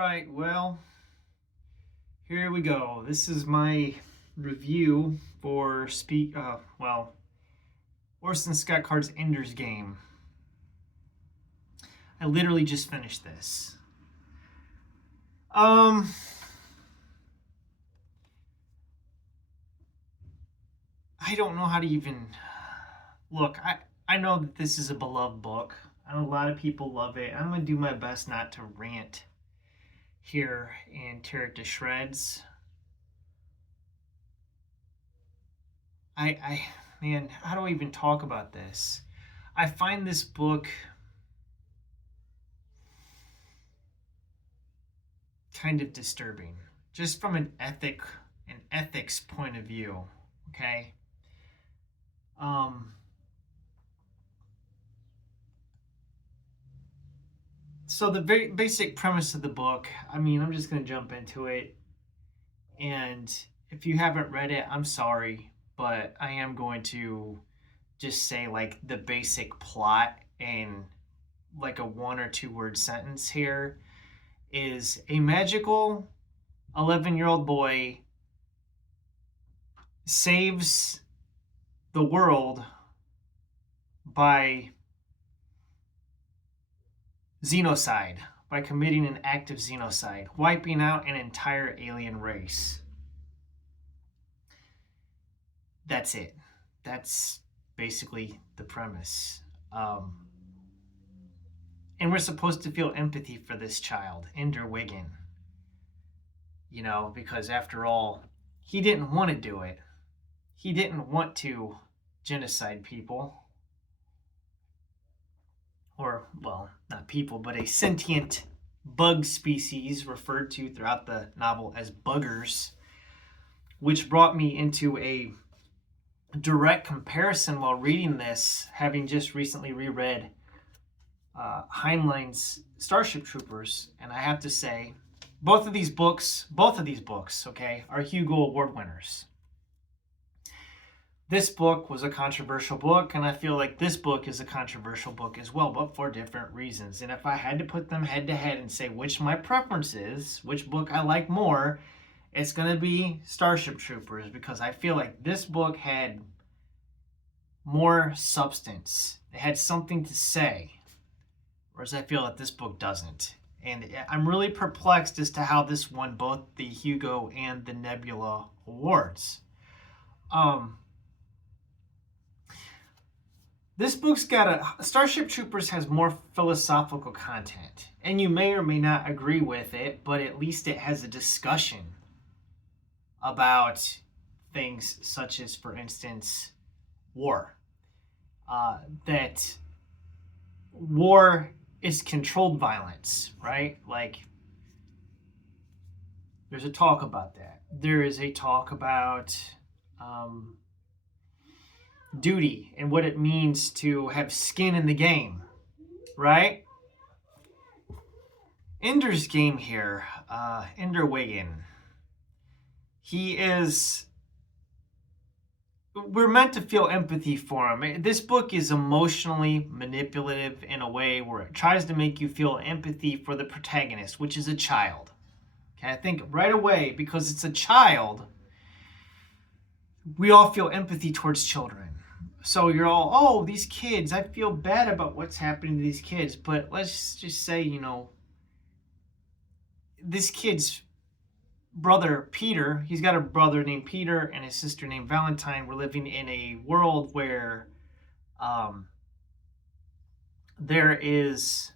right, well, here we go. This is my review for Orson Scott Card's Ender's Game. I literally just finished this. I don't know how to even look. I know that this is a beloved book. I know a lot of people love it. I'm going to do my best not to rant here and tear it to shreds. Man, how do I even talk about this? I find this book kind of disturbing, just from an ethics point of view. Okay. So the very basic premise of the book, I'm just going to jump into it. And if you haven't read it, I'm sorry, but I am going to just say like the basic plot in like a 1 or 2 word sentence here is a magical 11-year-old boy saves the world by xenocide, by committing an act of xenocide, wiping out an entire alien race. That's it. That's basically the premise. And we're supposed to feel empathy for this child, Ender Wiggin. You know, because after all, he didn't want to do it. He didn't want to genocide people. Or, well, not people, but a sentient bug species referred to throughout the novel as buggers, which brought me into a direct comparison while reading this, having just recently reread Heinlein's Starship Troopers, and I have to say, both of these books, okay, are Hugo Award winners. This book was a controversial book, and I feel like this book is a controversial book as well, but for different reasons. And if I had to put them head to head and say which my preference is, which book I like more, it's going to be Starship Troopers, because I feel like this book had more substance. It had something to say, whereas I feel that this book doesn't. And I'm really perplexed as to how this won both the Hugo and the Nebula Awards. This book's got Starship Troopers has more philosophical content, and you may or may not agree with it, but at least it has a discussion about things such as, for instance, war. That war is controlled violence, right? Like, there's a talk about that. There is a talk about duty and what it means to have skin in the game, right? Ender's Game here, Ender Wiggin. We're meant to feel empathy for him. This book is emotionally manipulative in a way where it tries to make you feel empathy for the protagonist, which is a child. Okay, I think right away, because it's a child, we all feel empathy towards children. So you're all, oh, these kids, I feel bad about what's happening to these kids. But let's just say, this kid's brother, Peter, he's got a brother named Peter and his sister named Valentine. We're living in a world where there is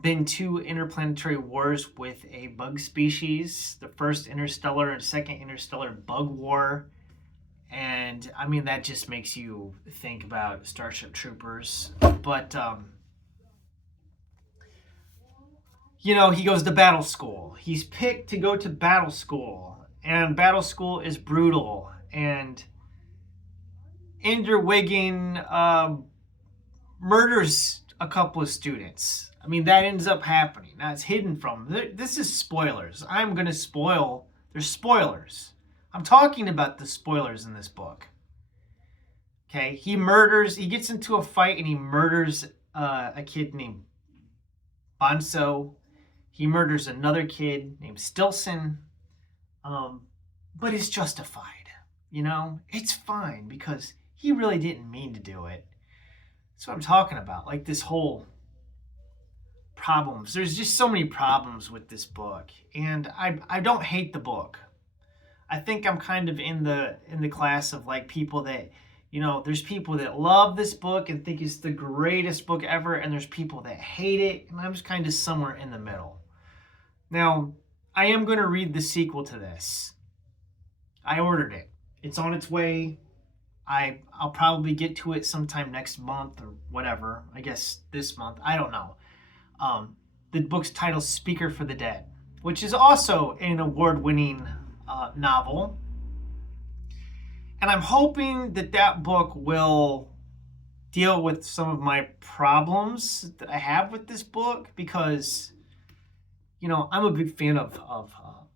been 2 interplanetary wars with a bug species. The first interstellar and second interstellar bug war. And that just makes you think about Starship Troopers. But, he goes to battle school. He's picked to go to battle school. And battle school is brutal. And Ender Wiggin murders a couple of students. That ends up happening. Now, it's hidden from him. This is spoilers. I'm going to spoil. There's spoilers. I'm talking about the spoilers in this book. Okay, he gets into a fight and he murders a kid named Bonso. He murders another kid named Stilson, but it's justified. It's fine because he really didn't mean to do it. That's what I'm talking about. Like this whole problems. There's just so many problems with this book, and I don't hate the book. I think I'm kind of in the class of like people that, there's people that love this book and think it's the greatest book ever, and there's people that hate it, and I'm just kind of somewhere in the middle. Now, I am going to read the sequel to this. I ordered it. It's on its way. I'll probably get to it sometime next month or whatever. I guess this month. I don't know. The book's title, Speaker for the Dead, which is also an award-winning novel. And I'm hoping that book will deal with some of my problems that I have with this book because, I'm a big fan of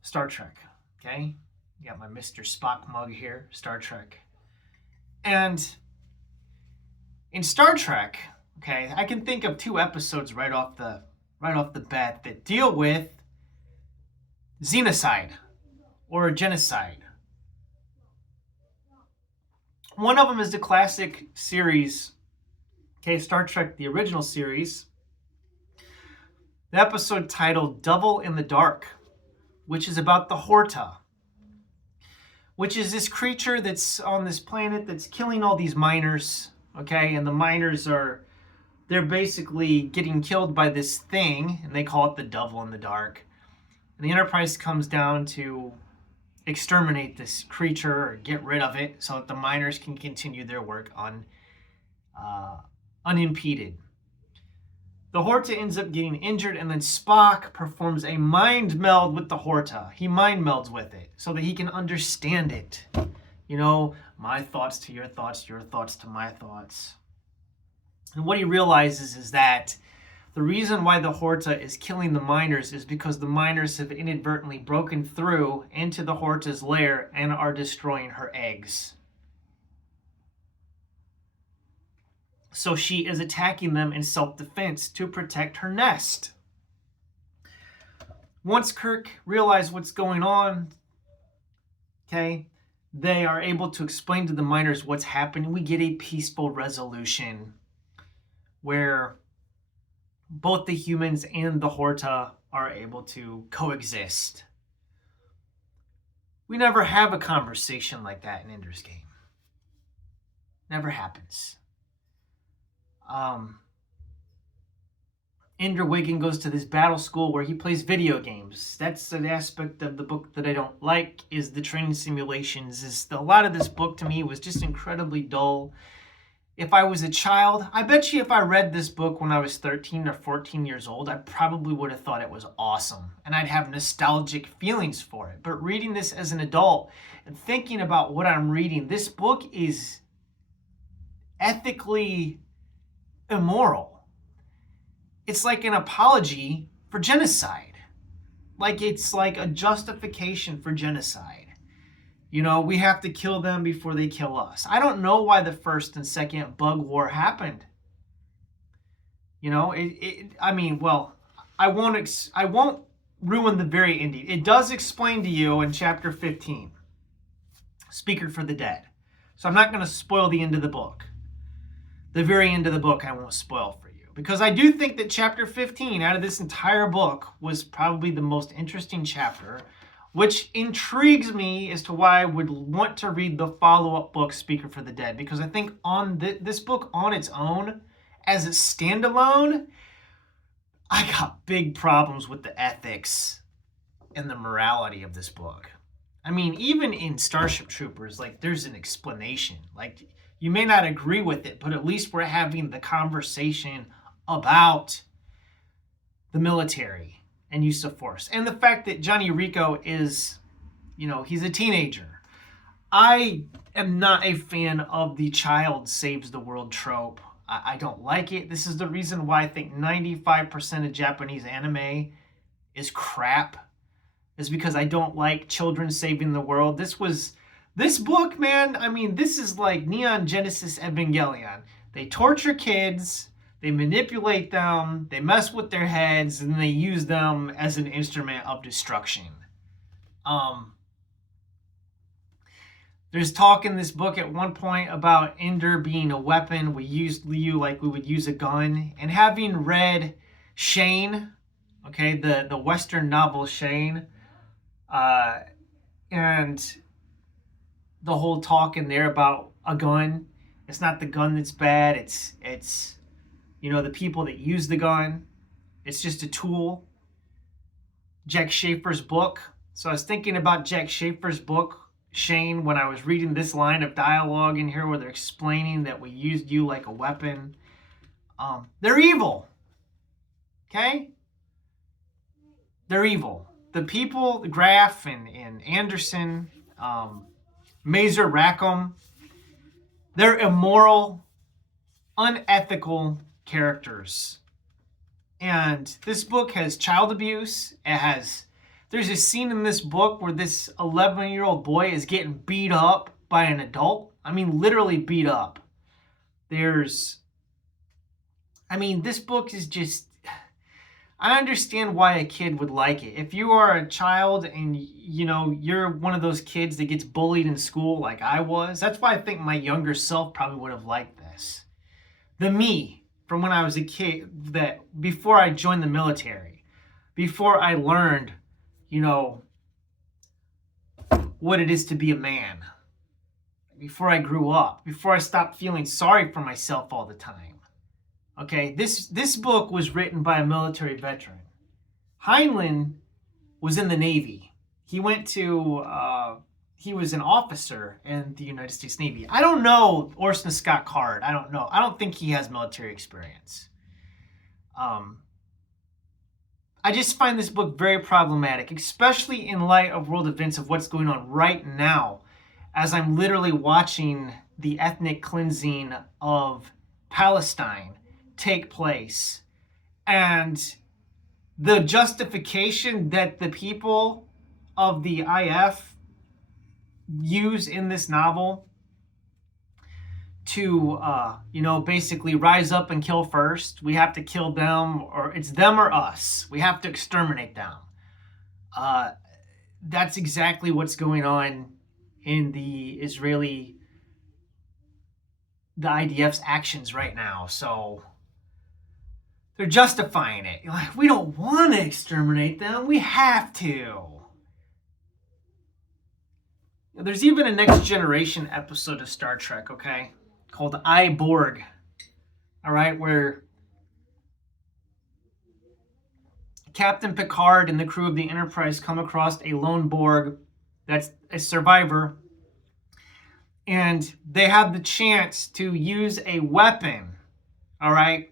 Star Trek, okay? You got my Mr. Spock mug here, Star Trek. And in Star Trek, okay, I can think of 2 episodes right off the bat that deal with xenocide or genocide. One of them is the classic series, okay, Star Trek, the original series. The episode titled Devil in the Dark, which is about the Horta, which is this creature that's on this planet that's killing all these miners, okay? And the miners they're basically getting killed by this thing, and they call it the Devil in the Dark. And the Enterprise comes down to exterminate this creature or get rid of it so that the miners can continue their work unimpeded. The Horta ends up getting injured, and then Spock performs a mind meld with the Horta. He mind melds with it so that he can understand it. My thoughts to your thoughts to my thoughts. And what he realizes is that the reason why the Horta is killing the miners is because the miners have inadvertently broken through into the Horta's lair and are destroying her eggs. So she is attacking them in self-defense to protect her nest. Once Kirk realizes what's going on, okay, they are able to explain to the miners what's happening. We get a peaceful resolution where both the humans and the Horta are able to coexist. We never have a conversation like that in Ender's Game. Never happens. Ender Wiggin goes to this battle school where he plays video games. That's an aspect of the book that I don't like, is the training simulations. A lot of this book to me was just incredibly dull. If I was a child, I bet you if I read this book when I was 13 or 14 years old, I probably would have thought it was awesome. And I'd have nostalgic feelings for it. But reading this as an adult and thinking about what I'm reading, this book is ethically immoral. It's like an apology for genocide. It's like a justification for genocide. We have to kill them before they kill us. I don't know why the first and second bug war happened. I won't ruin the very ending. It does explain to you in chapter 15, Speaker for the Dead. So I'm not going to spoil the end of the book. The very end of the book I won't spoil for you. Because I do think that chapter 15 out of this entire book was probably the most interesting chapter, which intrigues me as to why I would want to read the follow-up book, Speaker for the Dead. Because I think on this book on its own, as a standalone, I got big problems with the ethics and the morality of this book. Even in Starship Troopers, there's an explanation. You may not agree with it, but at least we're having the conversation about the military and use of force. And the fact that Johnny Rico is, he's a teenager. I am not a fan of the child saves the world trope. I don't like it. This is the reason why I think 95% of Japanese anime is crap. Is because I don't like children saving the world. This book, man, this is like Neon Genesis Evangelion. They torture kids, They manipulate them, they mess with their heads, and they use them as an instrument of destruction. There's talk in this book at one point about Ender being a weapon. We would use a gun. And having read Shane, okay, the Western novel Shane, and the whole talk in there about a gun. It's not the gun that's bad. It's the people that use the gun. It's just a tool. Jack Schaefer's book. So I was thinking about Jack Schaefer's book, Shane, when I was reading this line of dialogue in here where they're explaining that we used you like a weapon. They're evil. Okay? They're evil. The people, Graff and Anderson, Mazer Rackham, they're immoral, unethical characters. And this book has child abuse. There's a scene in this book where this 11-year-old boy is getting beat up by an adult. I mean, literally beat up. This book is just... I understand why a kid would like it. If you are a child and, you're one of those kids that gets bullied in school like I was, that's why I think my younger self probably would have liked this. The me from when I was a kid, that before I joined the military, before I learned, what it is to be a man, before I grew up, before I stopped feeling sorry for myself all the time. Okay, this book was written by a military veteran. Heinlein was in the Navy. He was an officer in the United States Navy. I don't know Orson Scott Card. I don't know. I don't think he has military experience. I just find this book very problematic, especially in light of world events of what's going on right now, as I'm literally watching the ethnic cleansing of Palestine take place, and the justification that the people of the IF use in this novel to basically rise up and kill first. We have to kill them, or it's them or us. We have to exterminate them. That's exactly what's going on in the IDF's actions right now. So they're justifying it. Like, we don't want to exterminate them. We have to. There's even a Next Generation episode of Star Trek, okay, called I, Borg. All right, where Captain Picard and the crew of the Enterprise come across a lone Borg that's a survivor, and they have the chance to use a weapon, all right,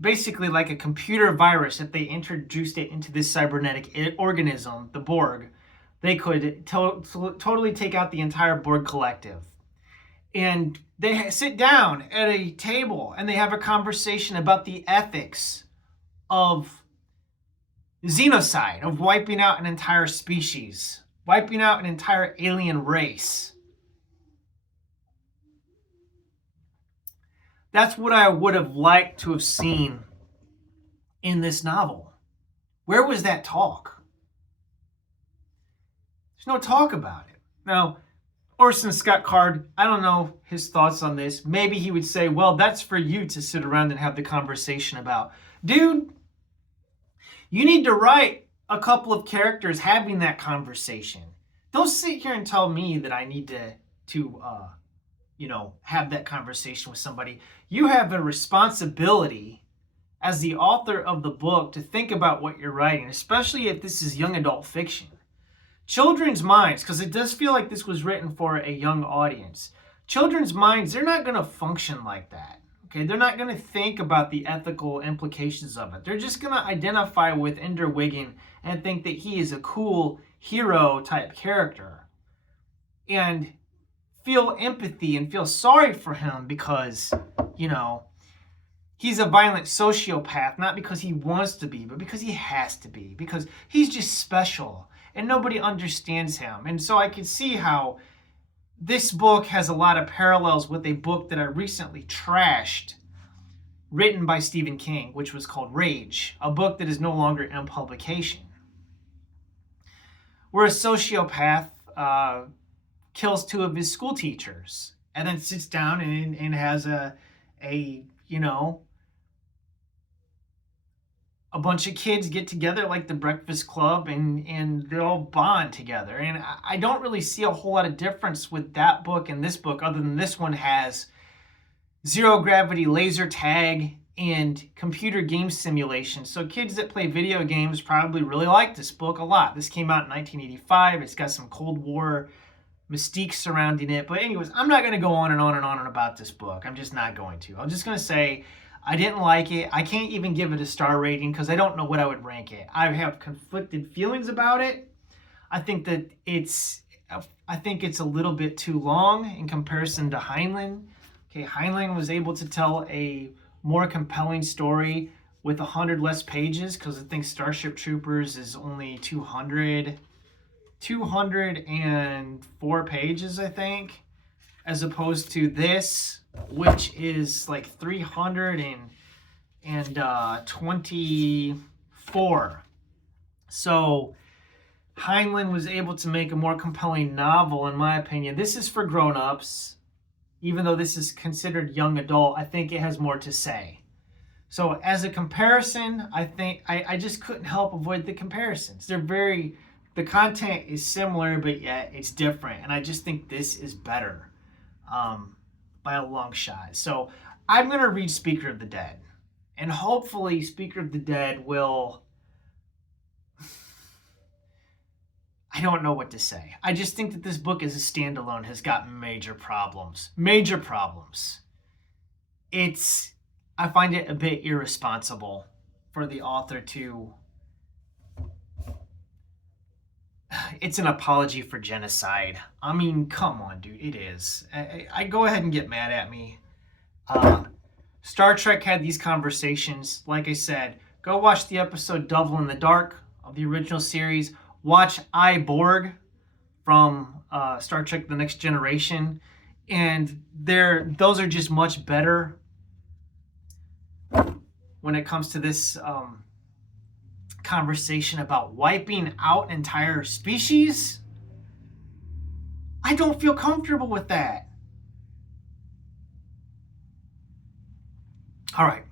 basically like a computer virus. If they introduced it into this cybernetic organism, the Borg, they could totally take out the entire Borg collective. And they sit down at a table and they have a conversation about the ethics of xenocide, of wiping out an entire species, wiping out an entire alien race. That's what I would have liked to have seen in this novel. Where was that talk? There's no talk about it. Now, Orson Scott Card, I don't know his thoughts on this. Maybe he would say, well, that's for you to sit around and have the conversation about. Dude, you need to write a couple of characters having that conversation. Don't sit here and tell me that I need to have that conversation with somebody. You have a responsibility as the author of the book to think about what you're writing, especially if this is young adult fiction. Children's minds, because it does feel like this was written for a young audience. Children's minds, they're not going to function like that. Okay, they're not going to think about the ethical implications of it. They're just going to identify with Ender Wiggin and think that he is a cool hero type character. And feel empathy and feel sorry for him because, he's a violent sociopath, not because he wants to be, but because he has to be, because he's just special and nobody understands him. And so I could see how this book has a lot of parallels with a book that I recently trashed written by Stephen King, which was called Rage, a book that is no longer in publication, where a sociopath kills two of his school teachers and then sits down and has a bunch of kids get together like the Breakfast Club and they all bond together. And I don't really see a whole lot of difference with that book and this book, other than this one has zero gravity laser tag and computer game simulation. So kids that play video games probably really like this book a lot. This came out in 1985. It's got some Cold War mystique surrounding it. But anyways, I'm not going to go on and on and on about this book. I'm just not going to. I'm just going to say I didn't like it. I can't even give it a star rating because I don't know what I would rank it. I have conflicted feelings about it. I think it's a little bit too long in comparison to Heinlein. Okay, Heinlein was able to tell a more compelling story with 100 less pages, because I think Starship Troopers is only 204 pages, I think, as opposed to this, which is like 324. So Heinlein was able to make a more compelling novel, in my opinion. This is for grown-ups. Even though this is considered young adult, I think it has more to say. So as a comparison, I think I just couldn't help avoid the comparisons. The content is similar, but yet it's different. And I just think this is better by a long shot. So I'm going to read Speaker of the Dead. And hopefully Speaker of the Dead will... I don't know what to say. I just think that this book as a standalone has got major problems. Major problems. I find it a bit irresponsible for the author to... It's an apology for genocide. I mean, come on, dude. It is. I go ahead and get mad at me. Star Trek had these conversations. Like I said, go watch the episode Devil in the Dark of the original series. Watch I, Borg from Star Trek The Next Generation. And those are just much better when it comes to this conversation about wiping out an entire species. I don't feel comfortable with that. All right.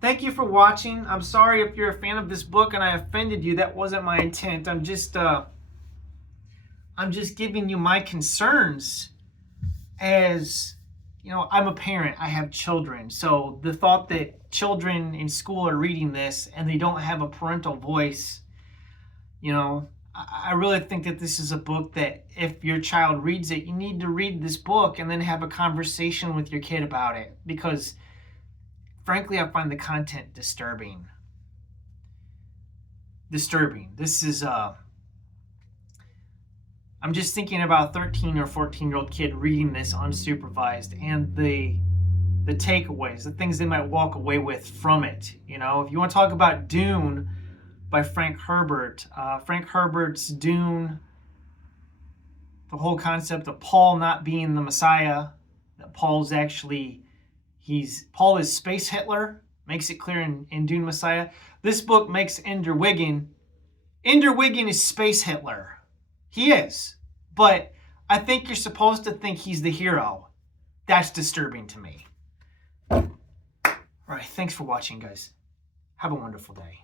Thank you for watching. I'm sorry if you're a fan of this book and I offended you. That wasn't my intent. I'm just giving you my concerns. As you know, I'm a parent. I have children. So the thought that children in school are reading this and they don't have a parental voice, you know, I really think that this is a book that if your child reads it, you need to read this book and then have a conversation with your kid about it, because frankly, I find the content disturbing. This is, I'm just thinking about a 13 or 14-year-old kid reading this unsupervised and the takeaways, the things they might walk away with from it. You know, if you want to talk about Dune by Frank Herbert, Frank Herbert's Dune, the whole concept of Paul not being the Messiah, that Paul is Space Hitler, makes it clear in Dune Messiah. This book makes Ender Wiggin is Space Hitler. He is. But I think you're supposed to think he's the hero. That's disturbing to me. All right, thanks for watching, guys. Have a wonderful day.